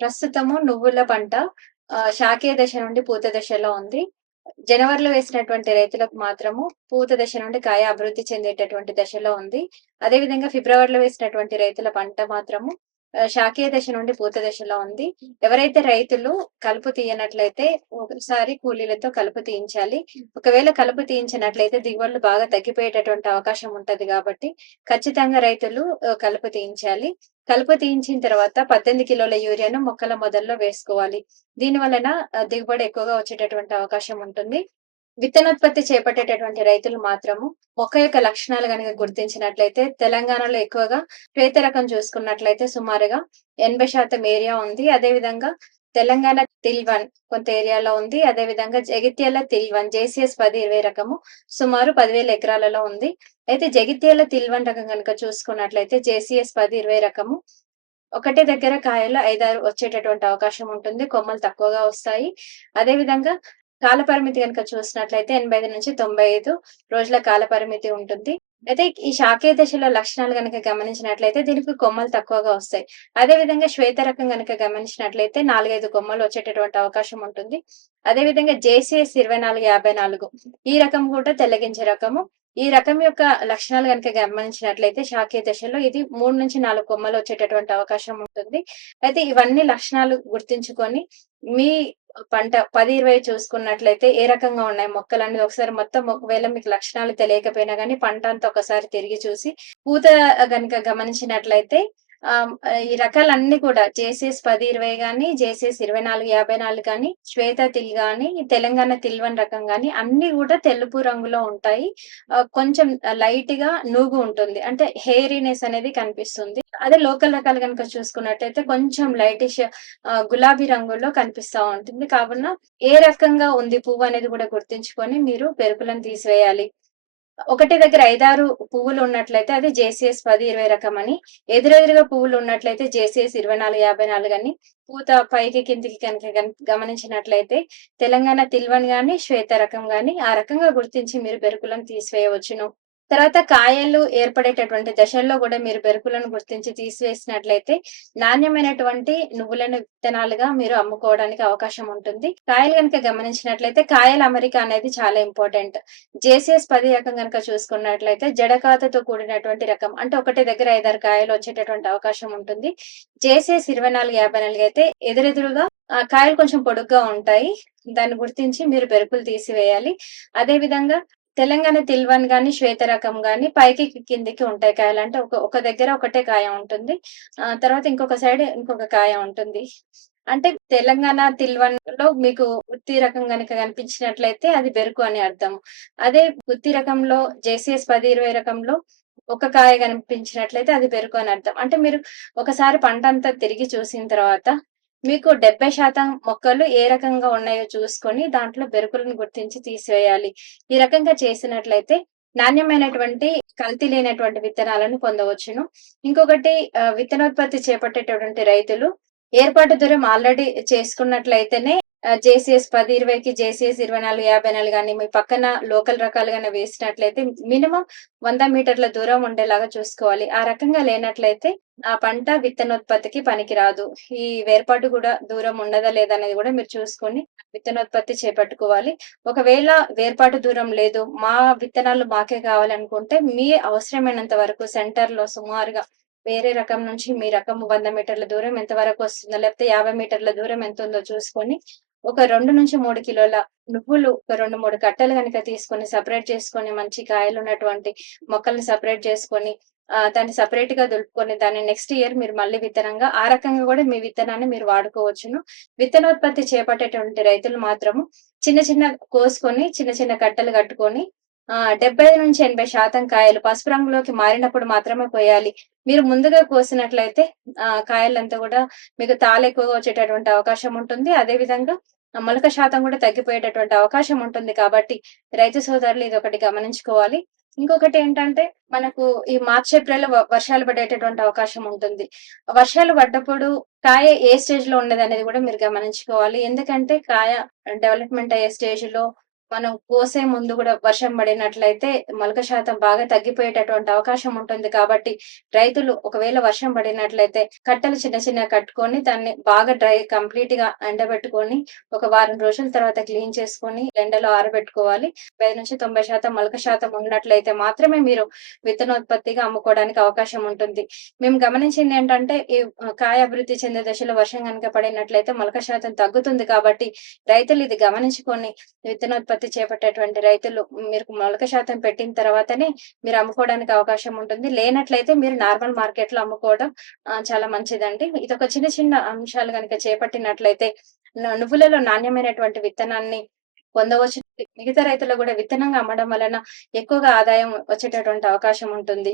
ప్రస్తుతము నువ్వుల పంట శాకీయ దశ నుండి పూత దశలో ఉంది. జనవరిలో వేసినటువంటి రైతులకు మాత్రము పూత దశ నుండి కాయ అభివృద్ధి చెందేటటువంటి దశలో ఉంది. అదేవిధంగా ఫిబ్రవరిలో వేసినటువంటి రైతుల పంట మాత్రము శాకీయ దశ నుండి పూత దశలో ఉంది. ఎవరైతే రైతులు కలుపు తీయనట్లయితే ఒకసారి కూలీలతో కలుపు తీయించాలి. ఒకవేళ కలుపు తీయించినట్లయితే దిగుబడులు బాగా తగ్గిపోయేటటువంటి అవకాశం ఉంటది కాబట్టి ఖచ్చితంగా రైతులు కలుపు తీయించాలి. కలుపు తీయించిన తర్వాత 18 కిలోల యూరియాను మొక్కల మొదల్లో వేసుకోవాలి. దీని వలన దిగుబడి ఎక్కువగా వచ్చేటటువంటి అవకాశం ఉంటుంది. విత్తనోత్పత్తి చేపట్టేటటువంటి రైతులు మాత్రము మొక్క యొక్క లక్షణాలు గనుక గుర్తించినట్లయితే తెలంగాణలో ఎక్కువగా శ్వేత రకం చూసుకున్నట్లయితే సుమారుగా 80% ఏరియా ఉంది. అదేవిధంగా తెలంగాణ తిల్ 1 కొంత ఏరియాలో ఉంది. అదేవిధంగా జగిత్యాల తిల్ 1 జేసీఎస్ 10, 20 రకము సుమారు 10,000 ఎకరాలలో ఉంది. అయితే జగిత్యాల తిల్ 1 రకం గనుక చూసుకున్నట్లయితే జేసీఎస్ 10, 20 రకము ఒకటే దగ్గర కాయలు 5, 6 వచ్చేటటువంటి అవకాశం ఉంటుంది. కొమ్మలు తక్కువగా వస్తాయి. అదేవిధంగా కాల పరిమితి గనుక చూసినట్లయితే 85-95 రోజుల కాల పరిమితి ఉంటుంది. అయితే ఈ శాకీయ దశలో లక్షణాలు గనక గమనించినట్లయితే దీనికి కొమ్మలు తక్కువగా వస్తాయి. అదే విధంగా శ్వేత రకం గనక గమనించినట్లయితే 4, 5 కొమ్మలు వచ్చేటటువంటి అవకాశం ఉంటుంది. అదే విధంగా జేసీఎస్ 24-54 ఈ రకం కూడా తెల్లగింజ రకము. ఈ రకం యొక్క లక్షణాలు గనక గమనించినట్లయితే శాకీయ దశలో ఇది 3-4 కొమ్మలు వచ్చేటటువంటి అవకాశం ఉంటుంది. అయితే ఇవన్నీ లక్షణాలు గుర్తుంచుకొని మీ పంట 10, 20 చూసుకున్నట్లయితే ఏ రకంగా ఉన్నాయి మొక్కలనేది ఒకసారి మొత్తం ఒకవేళ మీకు లక్షణాలు తెలియకపోయినా గానీ పంట అంతా ఒకసారి తిరిగి చూసి పూత గనుక గమనించినట్లయితే ఈ రకాలన్నీ కూడా జేసీఎస్ 10, 20 గానీ, జేసీఎస్ 24-54 గానీ, శ్వేత తిల్ గానీ, తెలంగాణ తిల్ 1 రకం గానీ అన్నీ గూడా తెలుపు రంగులో ఉంటాయి. కొంచెం లైట్‌గా నూగు ఉంటుంది. అంటే హెయిరీనెస్ అనేది కనిపిస్తుంది. అదే లోకల్ రకాలు గనుక చూసుకున్నట్టయితే కొంచెం లైటిష్ గులాబీ రంగులో కనిపిస్తా ఉంటుంది. కావున ఏ రకంగా ఉంది పువ్వనేది గూడా గుర్తుంచుకొని మీరు పెరుకులను తీసివేయాలి. ఒకటే దగ్గర 5, 6 పువ్వులు ఉన్నట్లయితే అది జేసీఎస్ 10, 20 రకం అని. ఎదురెదురుగా పువ్వులు ఉన్నట్లయితే జేసీఎస్ 24-54 అని. పూత పైకి కిందికి కనుక గమనించినట్లయితే తెలంగాణ తిల్ 1 గాని, శ్వేత రకం గాని ఆ రకంగా గుర్తించి మీరు పెరుకులను తీసివేయవచ్చును. తర్వాత కాయలు ఏర్పడేటటువంటి దశల్లో గూడా మీరు బెరుకులను గుర్తించి తీసివేసినట్లయితే నాణ్యమైనటువంటి నువ్వులను విత్తనాలుగా మీరు అమ్ముకోవడానికి అవకాశం ఉంటుంది. కాయలు గనుక గమనించినట్లయితే కాయల అమరిక అనేది చాలా ఇంపార్టెంట్. జేసీఎస్ 10 రకం గనుక చూసుకున్నట్లయితే జడకాతతో కూడినటువంటి రకం. అంటే ఒకటే దగ్గర 5, 6 కాయలు వచ్చేటటువంటి అవకాశం ఉంటుంది. జేసీఎస్ 24-54 అయితే ఎదురెదురుగా కాయలు కొంచెం పొడుగ్గా ఉంటాయి. దాన్ని గుర్తించి మీరు బెరుకులు తీసివేయాలి. అదే విధంగా తెలంగాణ తిల్ 1 గాని, శ్వేత రకం గాని పైకి కిందికి ఉంటాయి కాయలు. అంటే ఒక దగ్గర ఒకటే కాయ ఉంటుంది. తర్వాత ఇంకొక సైడ్ ఇంకొక కాయ ఉంటుంది. అంటే తెలంగాణ తిల్ 1లో మీకు గుత్తి రకం గనుక కనిపించినట్లయితే అది బెరుకు అని అర్థం. అదే గుత్తి రకంలో జేసీఎస్ 10, 20 రకంలో ఒక కాయ కనిపించినట్లయితే అది బెరుకు అని అర్థం. అంటే మీరు ఒకసారి పంటంతా తిరిగి చూసిన తర్వాత మీకు 70% మొక్కలు ఏ రకంగా ఉన్నాయో చూసుకొని దాంట్లో బెరుకులను గుర్తించి తీసివేయాలి. ఈ రకంగా చేసినట్లయితే నాణ్యమైనటువంటి కల్తీ లేనటువంటి విత్తనాలను పొందవచ్చును. ఇంకొకటి విత్తనోత్పత్తి చేపట్టేటటువంటి రైతులు ఏర్పాటు దూరం ఆల్రెడీ చేసుకున్నట్లయితేనే జేసీఎస్ 10, 20కి జేసీఎస్ 24-54 గాని మీ పక్కన లోకల్ రకాలు గాని వేసినట్లయితే మినిమం 100 మీటర్ల దూరం ఉండేలాగా చూసుకోవాలి. ఆ రకంగా లేనట్లయితే ఆ పంట విత్తనోత్పత్తికి పనికిరాదు. ఈ వేర్పాటు గూడా దూరం ఉన్నదా లేదా అనేది గూడా మీరు చూసుకొని విత్తనోత్పత్తి చేపట్టుకోవాలి. ఒకవేళ వేర్పాటు దూరం లేదు, మా విత్తనాలు మాకే కావాలనుకుంటే మీ అవసరమైనంత వరకు సెంటర్‌లో సుమారుగా వేరే రకం నుంచి మీ రకం 100 మీటర్ల దూరం ఎంత వరకు వస్తుందో, లేకపోతే 50 మీటర్ల దూరం ఎంతుందో చూసుకొని ఒక 2-3 కిలోల నువ్వులు ఒక 2, 3 కట్టలు గనుక తీసుకొని సెపరేట్ చేసుకొని మంచి కాయలున్నటువంటి మొక్కల్ని సెపరేట్ చేసుకొని దాన్ని సెపరేట్‌గా దులుపుకొని దాన్ని నెక్స్ట్ ఇయర్ మీరు మళ్ళీ విత్తనంగా ఆ రకంగా గూడా మీ విత్తనాన్ని మీరు వాడుకోవచ్చును. విత్తనోత్పత్తి చేపట్టేటువంటి రైతులు మాత్రము చిన్న చిన్న కోసుకొని చిన్న చిన్న కట్టలు కట్టుకొని 75-80% కాయలు పసుపు రంగులోకి మారినప్పుడు మాత్రమే కోయాలి. మీరు ముందుగా కోసినట్లయితే కాయలంతా గూడా మీకు తాలెక్కువగా వచ్చేటటువంటి అవకాశం ఉంటుంది. అదే విధంగా మొలక శాతం గూడా తగ్గిపోయేటటువంటి అవకాశం ఉంటుంది కాబట్టి, రైతు సోదరులు ఇదొకటి గమనించుకోవాలి. ఇంకొకటేంటంటే, మనకు ఈ మార్చ్, ఏప్రిల్‌లో వర్షాలు పడేటటువంటి అవకాశం ఉంటుంది. వర్షాలు పడ్డప్పుడు కాయ ఏ స్టేజ్‌లో ఉన్నదనేది గూడా మీరు గమనించుకోవాలి. ఎందుకంటే, కాయ డెవలప్‌మెంట్ అయ్యే స్టేజ్‌లో మనం కోసే ముందు గూడా వర్షం పడినట్లయితే మొలక శాతం బాగా తగ్గిపోయేటటువంటి అవకాశం ఉంటుంది కాబట్టి, రైతులు ఒకవేళ వర్షం పడినట్లయితే కట్టలు చిన్న చిన్నగా కట్టుకొని దాన్ని బాగా కంప్లీట్‌గా ఎండబెట్టుకొని, ఒక వారం రోజుల తర్వాత క్లీన్ చేసుకొని ఎండలో ఆరబెట్టుకోవాలి. 75-90% మొలక శాతం ఉన్నట్లయితే మాత్రమే మీరు విత్తనోత్పత్తిగా అమ్ముకోవడానికి అవకాశం ఉంటుంది. మేము గమనించిందేంటంటే, ఈ కాయ అభివృద్ధి చెందే దశలో వర్షం గనుక పడినట్లయితే మొలక శాతం తగ్గుతుంది కాబట్టి, రైతులు ఇది గమనించుకొని విత్తనోత్పత్తి చేపట్టేటువంటి రైతులు మీరు మొలక శాతం పెట్టిన తర్వాతనే మీరు అమ్ముకోవడానికి అవకాశం ఉంటుంది. లేనట్లయితే మీరు నార్మల్ మార్కెట్‌లో అమ్ముకోవడం చాలా మంచిదండి. ఇదొక చిన్న చిన్న అంశాలు గనుక చేపట్టినట్లయితే నువ్వులలో నాణ్యమైనటువంటి విత్తనాన్ని పొందవచ్చు. మిగతా రైతులకు గూడా విత్తనంగా అమ్మడం వలన ఎక్కువగా ఆదాయం వచ్చేటటువంటి అవకాశం ఉంటుంది.